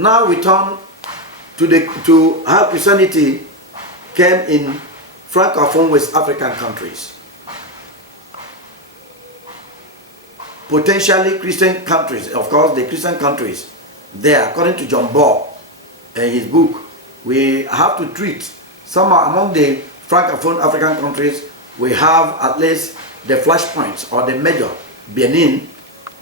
Now we turn to how Christianity came in Francophone West African countries. Potentially Christian countries, of course, the Christian countries, there, according to John Ball in his book, we have to treat some among the Francophone African countries. We have at least the flashpoints or the major: Benin,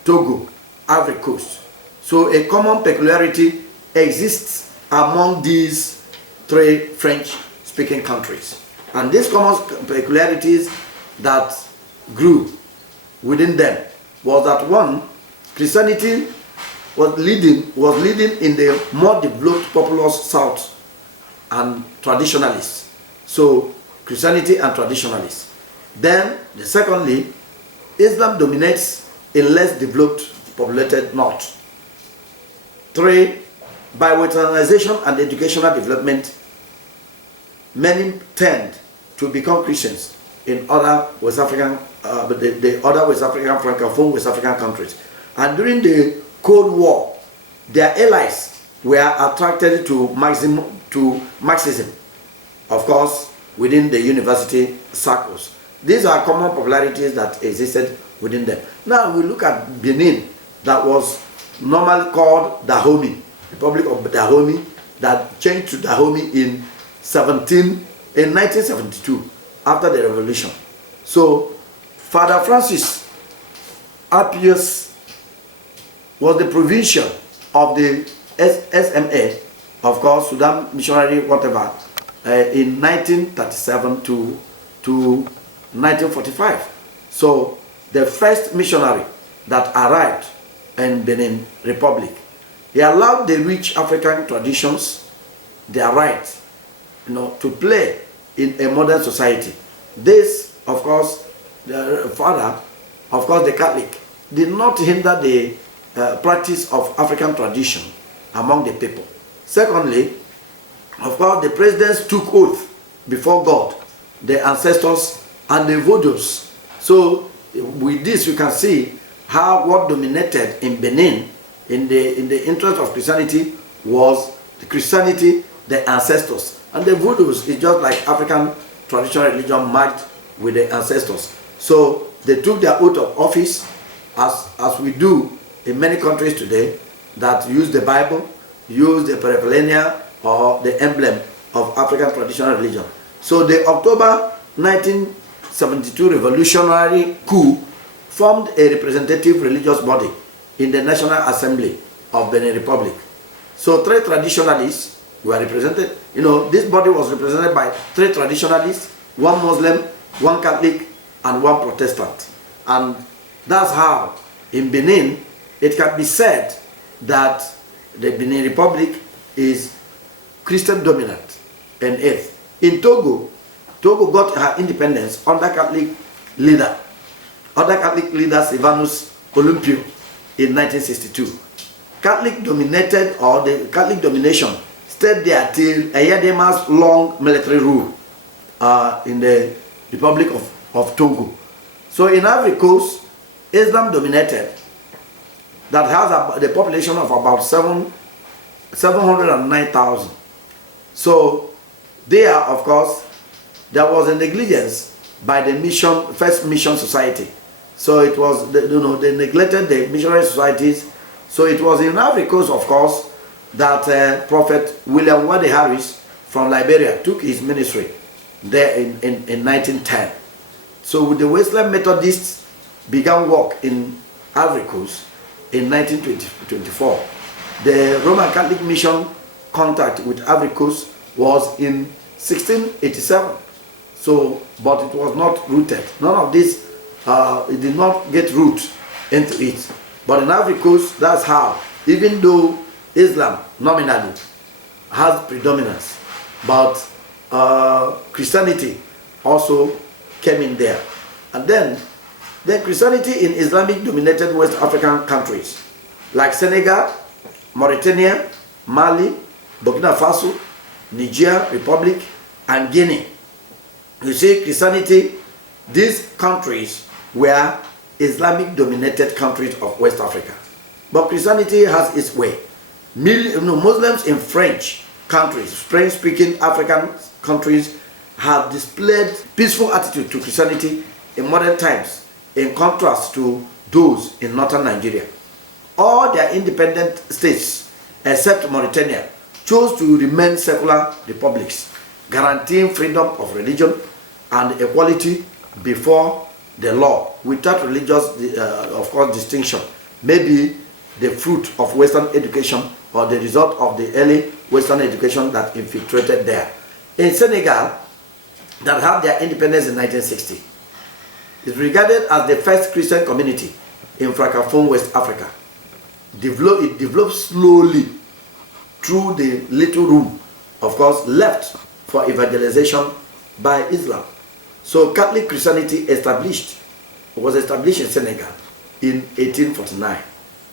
Togo, Ivory Coast. So a common peculiarity exists among these three French-speaking countries. And these common peculiarities that grew within them was that one, Christianity was leading in the more developed populous South and traditionalists. So Christianity and traditionalists. Then, secondly, Islam dominates in less developed populated North. Three, by westernization and educational development, many tend to become Christians in other West African, the other West African, Francophone West African countries. And during the Cold War, their allies were attracted to Marxism, of course, within the university circles. These are common popularities that existed within them. Now we look at Benin, that was normally called Dahomey, Republic of Dahomey, that changed to Dahomey in 1972, after the revolution. So Father Francis Appius was the provincial of the SMA, of course, Sudan Missionary, whatever, in 1937 to 1945. So the first missionary that arrived in Benin Republic, he allowed the rich African traditions their right, to play in a modern society. This, of course, the father, of course, the Catholic, did not hinder the practice of African tradition among the people. Secondly, of course, the presidents took oath before God, the ancestors, and the voodoos. So with this, you can see how what dominated in Benin in the interest of Christianity was the Christianity, the ancestors, and the voodoos is just like African traditional religion merged with the ancestors. So they took their oath of office, as we do in many countries today that use the Bible, use the paraphernalia or the emblem of African traditional religion. So the October 1972 revolutionary coup formed a representative religious body in the National Assembly of Benin Republic. So three traditionalists were represented. This body was represented by three traditionalists, one Muslim, one Catholic, and one Protestant. And that's how in Benin it can be said that the Benin Republic is Christian dominant and eighth. In Togo got her independence under Catholic leader Sylvanus Olympio in 1962. Catholic dominated, or the Catholic domination stayed there till Eyadema's long military rule in the Republic of Togo. So in Ivory Coast, Islam dominated, that has the population of about 709,000. So there, of course, there was a negligence by the first mission society. So it was, they neglected the missionary societies. So it was in Ivory Coast, of course, that Prophet William Wade Harris from Liberia took his ministry there in 1910. So with the Wesleyan Methodists began work in Ivory Coast in 1924. The Roman Catholic mission contact with Ivory Coast was in 1687. So, but it was not rooted. None of this, it did not get root into it. But in Ivory Coast, that's how, even though Islam nominally has predominance, but Christianity also came in there. And then Christianity in Islamic dominated West African countries like Senegal, Mauritania, Mali, Burkina Faso, Niger Republic, and Guinea. You see, Christianity, these countries were Islamic dominated countries of West Africa. But Christianity has its way. Muslims in French countries, French-speaking African countries, have displayed peaceful attitude to Christianity in modern times, in contrast to those in northern Nigeria. All their independent states, except Mauritania, chose to remain secular republics, guaranteeing freedom of religion and equality before the law, without religious, of course, distinction. Maybe the fruit of Western education or the result of the early Western education that infiltrated there. In Senegal, that had their independence in 1960, is regarded as the first Christian community in Francophone West Africa. It developed slowly through the little room, of course, left for evangelization by Islam. So Catholic Christianity was established in Senegal in 1849.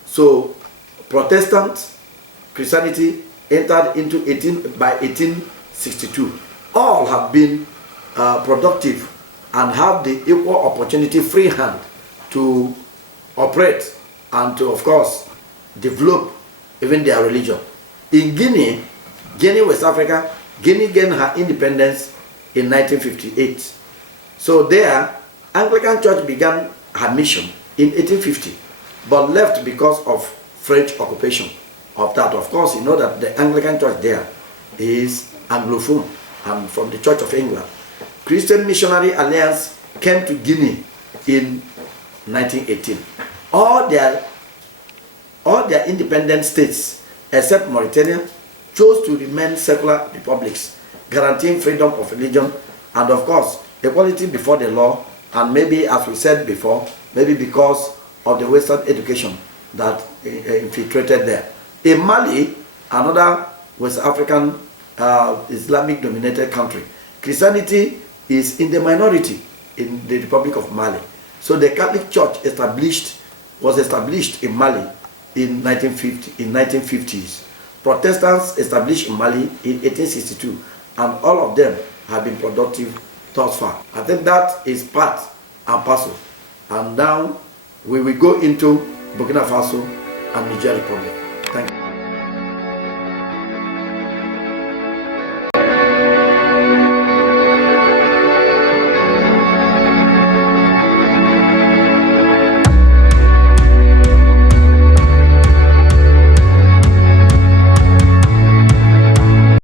So Protestant Christianity entered into by 1862. All have been productive and have the equal opportunity, free hand to operate and to, of course, develop even their religion. In Guinea, West Africa, Guinea gained her independence in 1958. So there, Anglican Church began her mission in 1850, but left because of French occupation of that. Of course, you know that the Anglican Church there is Anglophone and from the Church of England. Christian Missionary Alliance came to Guinea in 1918. All their independent states, except Mauritania, chose to remain secular republics, guaranteeing freedom of religion and, of course, equality before the law, and maybe, as we said before, maybe because of the Western education that infiltrated there. In Mali, another West African Islamic-dominated country, Christianity is in the minority in the Republic of Mali. So the Catholic Church was established in Mali in 1950s. Protestants established in Mali in 1862, and all of them have been productive thus far. I think that is part and parcel. And now we will go into Burkina Faso and Niger Republic. Thank you.